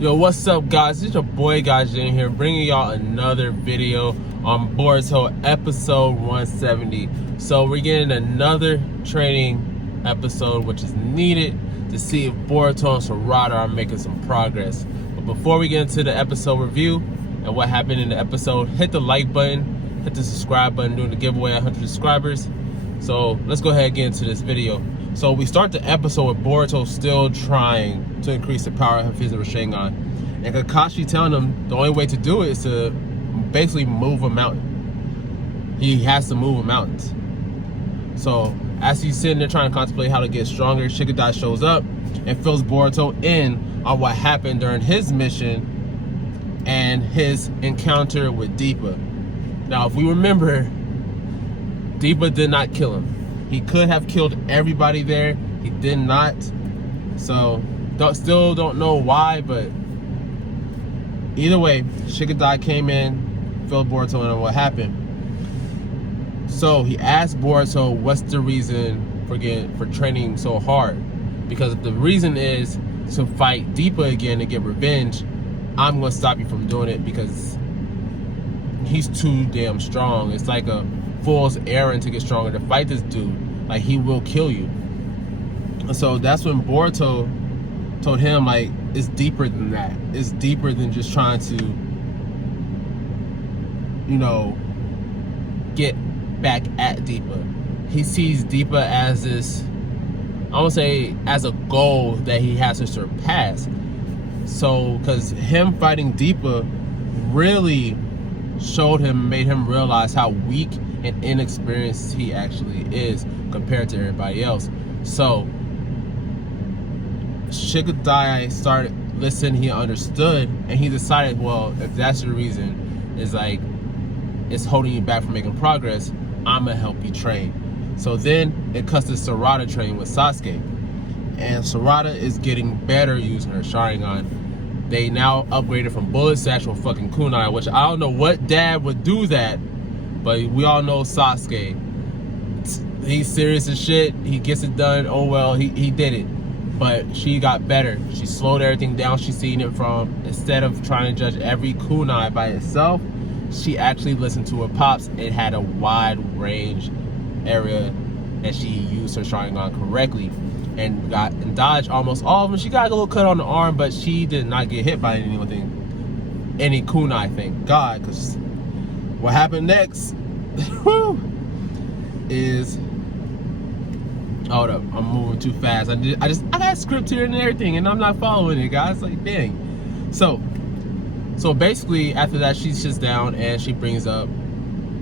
Yo, what's up, guys? It's your boy Gajin here, bringing y'all another video on Boruto episode 170. So we're getting another training episode, which is needed to see if Boruto and Sarada are making some progress. But before we get into the episode review and what happened in the episode, hit the like button, hit the subscribe button, doing the giveaway at 100 subscribers. So let's go ahead and get into this video. So we start the episode with Boruto still trying to increase the power of his Rasengan, and Kakashi telling him the only way to do it is to basically move a mountain. He has to move a mountain. So as he's sitting there trying to contemplate how to get stronger, Shikidai shows up and fills Boruto in on what happened during his mission and his encounter with Deepa. Now, if we remember, Deepa did not kill him. He could have killed everybody there. He did not. So, still don't know why, but either way, Shikidai came in, filled Boruto in on what happened. So he asked Boruto, what's the reason for training so hard? Because the reason is to fight Deepa again and get revenge. I'm going to stop you from doing it because he's too damn strong. It's like a fool's errand to get stronger. To fight this dude, like, he will kill you. And so that's when Boruto told him, like, it's deeper than that. It's deeper than just trying to, you know, get back at Deepa. He sees Deepa as this, I would say, as a goal that he has to surpass. So, because him fighting Deepa really showed him, made him realize how weak and inexperienced he actually is compared to everybody else. So Shikidai started listening, he understood, and he decided, well, if that's your reason, is like it's holding you back from making progress, I'm gonna help you train. So then it cuts to Sarada training with Sasuke, and Sarada is getting better using her Sharingan. They now upgraded from bullets to actual fucking kunai, which I don't know what dad would do that, but we all know Sasuke. He's serious as shit. He gets it done. Oh well, he did it. But she got better. She slowed everything down. She's seen it from, instead of trying to judge every kunai by itself, she actually listened to her pops. It had a wide range area, and she used her Sharingan correctly and dodged almost all of them. She got a little cut on the arm, but she did not get hit by anything, any kunai, thank God. Because what happened next is, hold up, I'm moving too fast. I got a script here and everything, and I'm not following it, guys. Like, dang. So basically, after that, she sits down and she brings up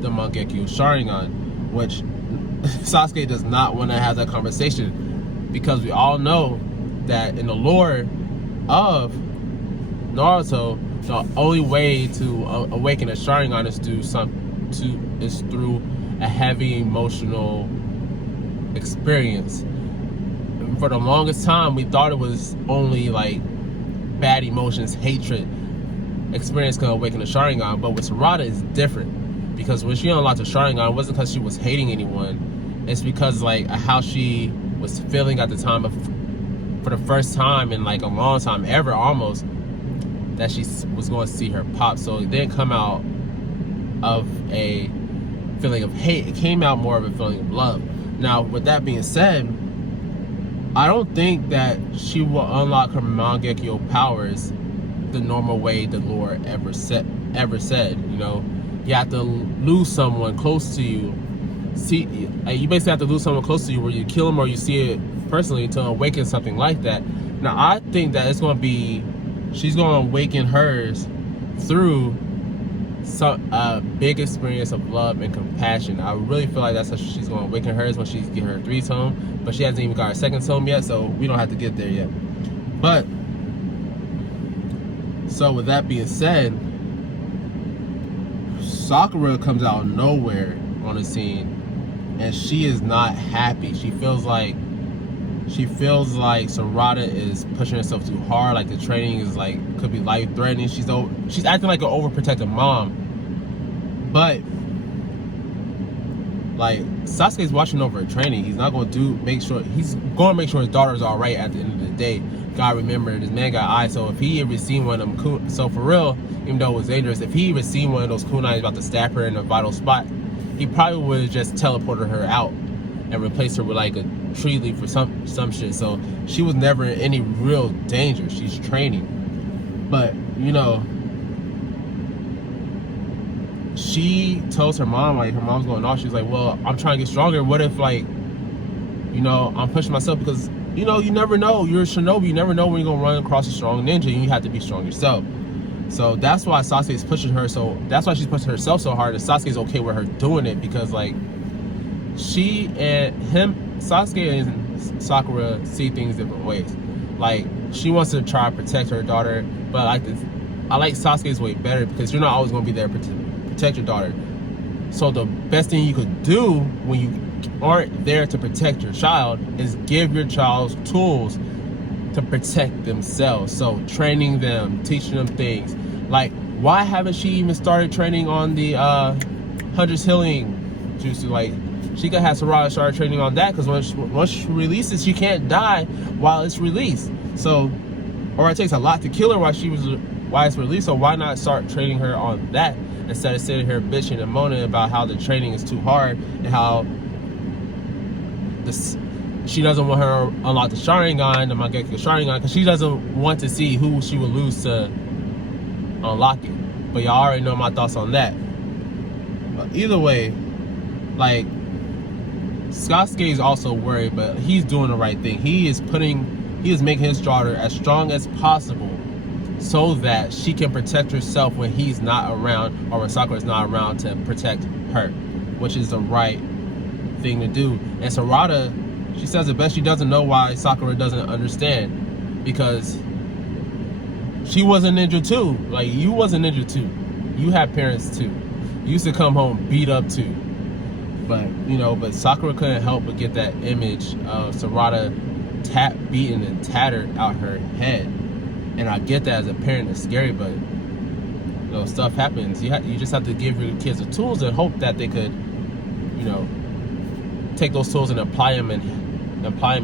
the Mangekyo Sharingan, which Sasuke does not want to have that conversation, because we all know that in the lore of Naruto, the only way to awaken a Sharingan is through a heavy emotional experience. And for the longest time, we thought it was only like bad emotions, hatred experience can awaken a Sharingan. But with Sarada, it's different, because when she unlocked the Sharingan, it wasn't because she was hating anyone. It's because, like, how she was feeling at the time of, for the first time in like a long time ever almost, that she was going to see her pop. So it didn't come out of a feeling of hate. It came out more of a feeling of love. Now, with that being said, I don't think that she will unlock her Mangekyo powers the normal way the lore ever said. You know, you have to lose someone close to you. You basically have to lose someone close to you, where you kill them or you see it personally, to awaken something like that. Now, I think that it's going to be, she's going to awaken hers through some big experience of love and compassion. I really feel like that's how she's going to awaken hers, when she get her 3 tome, but she hasn't even got her 2nd tome yet, so we don't have to get there yet. But so with that being said, Sakura comes out of nowhere on the scene, and she is not happy. She feels like Sarada is pushing herself too hard. Like, the training is like, could be life threatening. She's acting like an overprotective mom. But Like, Sasuke's watching over her training. He's not going to make sure his daughter's all right at the end of the day. God, remember, this man got eyes, so if he ever seen one of them, so for real, even though it was dangerous, if he ever seen one of those kunais about to stab her in a vital spot, he probably would have just teleported her out and replaced her with like a tree leaf or some shit. So she was never in any real danger. She's training. But, you know, she tells her mom, like, her mom's going off. She's like, well, I'm trying to get stronger. What if, like, you know, I'm pushing myself? Because, you know, you never know. You're a shinobi. You never know when you're going to run across a strong ninja. And you have to be strong yourself. So that's why Sasuke's pushing her. So that's why she's pushing herself so hard. And Sasuke's okay with her doing it. Because, like, Sasuke and Sakura see things different ways. Like, she wants to try to protect her daughter. But I like Sasuke's way better. Because you're not always going to be there to protect your daughter. So the best thing you could do when you aren't there to protect your child is give your child tools to protect themselves. So training them, teaching them things. Like, why haven't she even started training on the Hunter's Healing Jutsu? Like, she could have Sarada start training on that, because once she releases, she can't die while it's released. So, or it takes a lot to kill her while it's released. So why not start training her on that instead of sitting here bitching and moaning about how the training is too hard and how she doesn't want her to unlock the Sharingan, the Mangekyo Sharingan, because she doesn't want to see who she would lose to unlock it. But y'all already know my thoughts on that. But either way, like, Sasuke is also worried, but he's doing the right thing. He is making his daughter as strong as possible so that she can protect herself when he's not around, or when Sakura's not around to protect her, which is the right thing to do. And Sarada, she says it best. She doesn't know why Sakura doesn't understand, because she was a ninja too. Like, you was a ninja too. You had parents too. You used to come home beat up too. But, you know, but Sakura couldn't help but get that image of Sarada beaten and tattered out her head. And I get that as a parent, it's scary, but, you know, stuff happens. You just have to give your kids the tools and hope that they could, you know, take those tools and apply them in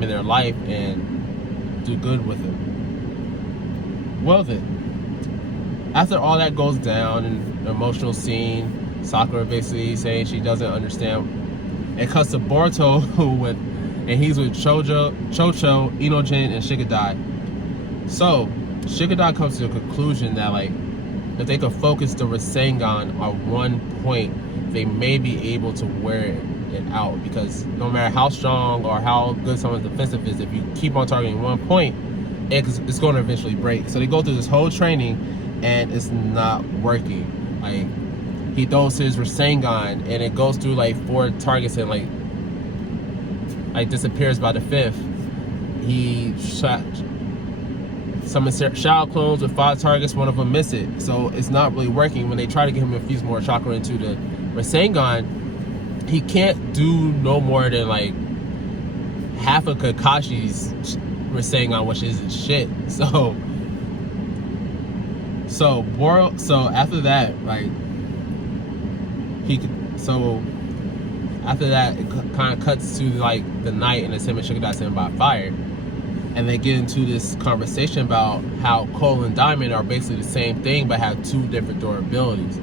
their life and do good with them. Well then, after all that goes down, an emotional scene, Sakura basically saying she doesn't understand. It cuts to Boruto and he's with Chocho, Inojin, and Shikidai. So Shikidai comes to the conclusion that, like, if they could focus the Rasengan on one point, they may be able to wear it out. Because no matter how strong or how good someone's defensive is, if you keep on targeting one point, it's going to eventually break. So they go through this whole training and it's not working. Like, he throws his Rasengan and it goes through like 4 targets and like disappears by the 5th. He shot some Shao clones with 5 targets, one of them missed it. So it's not really working. When they try to get him to infuse more chakra into the Rasengan, he can't do no more than like half of Kakashi's Rasengan, which isn't shit. So after that, like, after that, it kind of cuts to like the night, and it's him and Shikidai sitting by fire, and they get into this conversation about how coal and diamond are basically the same thing but have 2 different durabilities.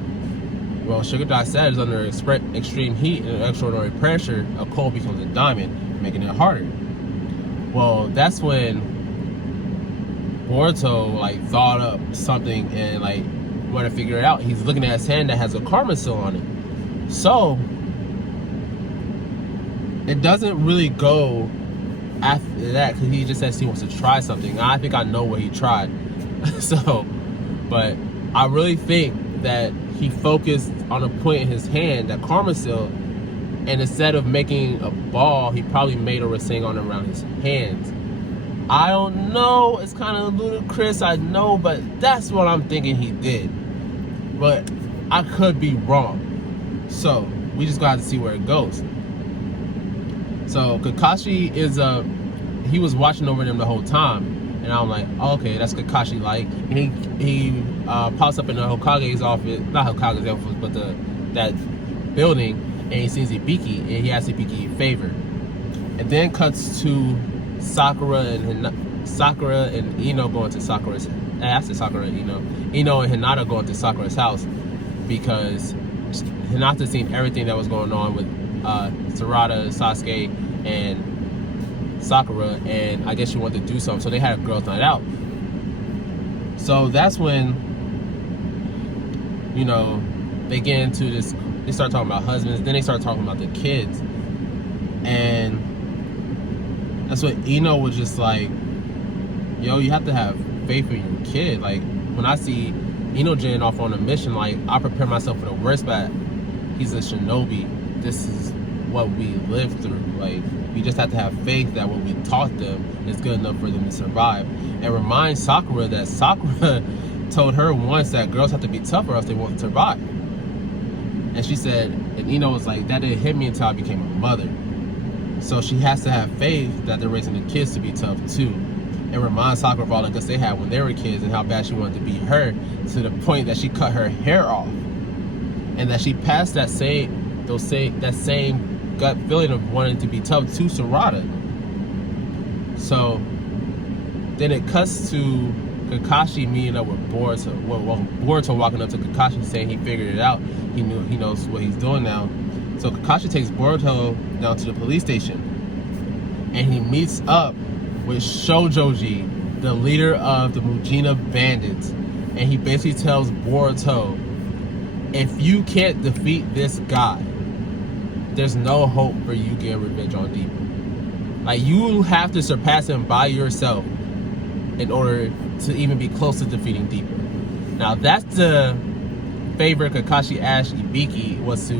Well, Shikidai says under extreme heat and extraordinary pressure, a coal becomes a diamond, making it harder. Well, that's when Boruto like thought up something and like wanted to figure it out. He's looking at his hand that has a karma seal on it. So it doesn't really go after that, because he just says he wants to try something. I think I know what he tried. So, but I really think that he focused on a point in his hand, that karma seal, and instead of making a ball, he probably made a Rasengan around his hands. I don't know, it's kind of ludicrous, I know, but that's what I'm thinking he did. But I could be wrong. So we just gotta have to see where it goes. So Kakashi he was watching over them the whole time, and I'm like, oh, okay, that's Kakashi like. And he pops up in the Hokage's office, not Hokage's office, but that building, and he sees Ibiki, and he asks Ibiki a favor. And then cuts to Sakura and Ino going to Sakura's. After Sakura and Ino and Hinata going to Sakura's house because Hinata seen everything that was going on with Sarada, Sasuke, and Sakura, and I guess she wanted to do something, so they had a girls' night out. So that's when, they get into this. They start talking about husbands, then they start talking about the kids, and that's when Ino was just like, yo, you have to have faith in your kid. Like, when I see Ino getting off on a mission, like, I prepare myself for the worst, but he's a shinobi. This is what we live through. Like, we just have to have faith that what we taught them is good enough for them to survive. And remind Sakura that Sakura told her once that girls have to be tough or else they won't survive. And she said, and Ino was like, that didn't hit me until I became a mother. So she has to have faith that they're raising the kids to be tough too. And remind Sakura of all the guts they had when they were kids and how bad she wanted to be her, to the point that she cut her hair off. And that she passed that same gut feeling of wanting to be tough to Sarada. So then it cuts to Kakashi meeting up with Boruto. Well, Boruto walking up to Kakashi saying he figured it out. He knows what he's doing now. So Kakashi takes Boruto down to the police station, and he meets up with Shojoji, the leader of the Mujina bandits, and he basically tells Boruto, if you can't defeat this guy, there's no hope for you getting revenge on Deeper. Like, you have to surpass him by yourself in order to even be close to defeating Deeper. Now, that's the favor Kakashi asked Ibiki, was to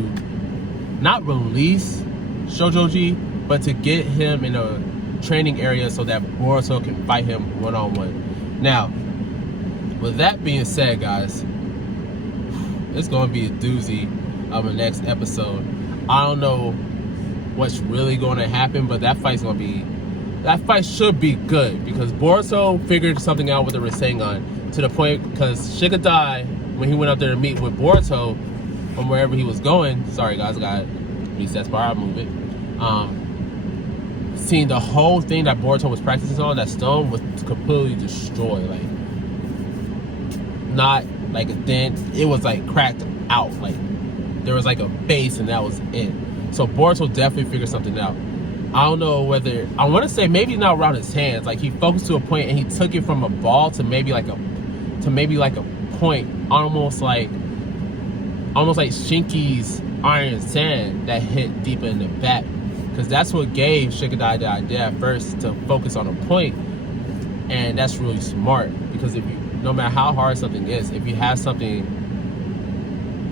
not release Shojoji, but to get him in a training area so that Boruto can fight him one-on-one. Now, with that being said, guys, it's going to be a doozy of the next episode. I don't know what's really going to happen, but that fight should be good, because Boruto figured something out with the Rasengan, to the point, because Shikidai, when he went up there to meet with Boruto from wherever he was going, sorry guys, I got recess bar, I'll move it, seeing the whole thing that Boruto was practicing on, that stone was completely destroyed. Like, not like a dent, it was like cracked out. Like, there was like a base and that was it. So Boruto definitely figured something out. I don't know whether, I want to say maybe not around his hands. Like, he focused to a point and he took it from a ball to maybe like a point, almost like Shinky's Iron Sand that hit deeper in the back. Because that's what gave Shikidai the idea at first, to focus on a point. And that's really smart, because if you, no matter how hard something is, if you have something,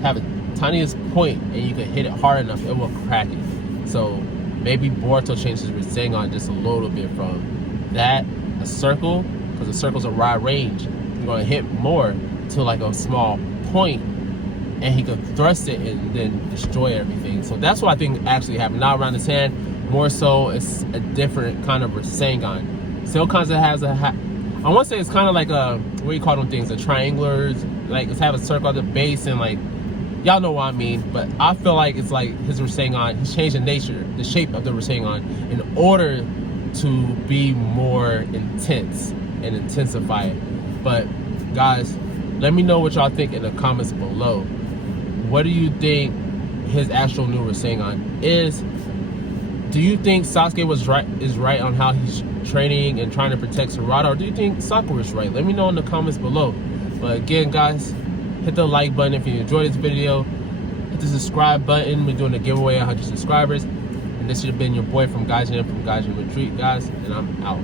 have a tiniest point and you can hit it hard enough, it will crack it. So maybe Boruto changed his Rasengan just a little bit from that, a circle, because a circle's a wide range, you're going to hit more, to like a small point, and he could thrust it and then destroy everything. So that's what I think actually happened. Not around his hand, more so it's a different kind of Rasengan. Still kind of has a, I want to say it's kind of like a, what do you call them things, the triangulars, like it's have a circle at the base, and like, y'all know what I mean. But I feel like it's like his Rasengan, he's changed the shape of the Rasengan in order to be more intense and intensify it. But guys, let me know what y'all think in the comments below. What do you think his actual new Rasengan is? Do you think Sasuke is right on how he's training and trying to protect Sarada, or do you think Sakura is right? Let me know in the comments below. But again, guys, hit the like button if you enjoyed this video. Hit the subscribe button. We're doing a giveaway of 100 subscribers. And this should have been your boy from Gaijin Retreat, guys. And I'm out.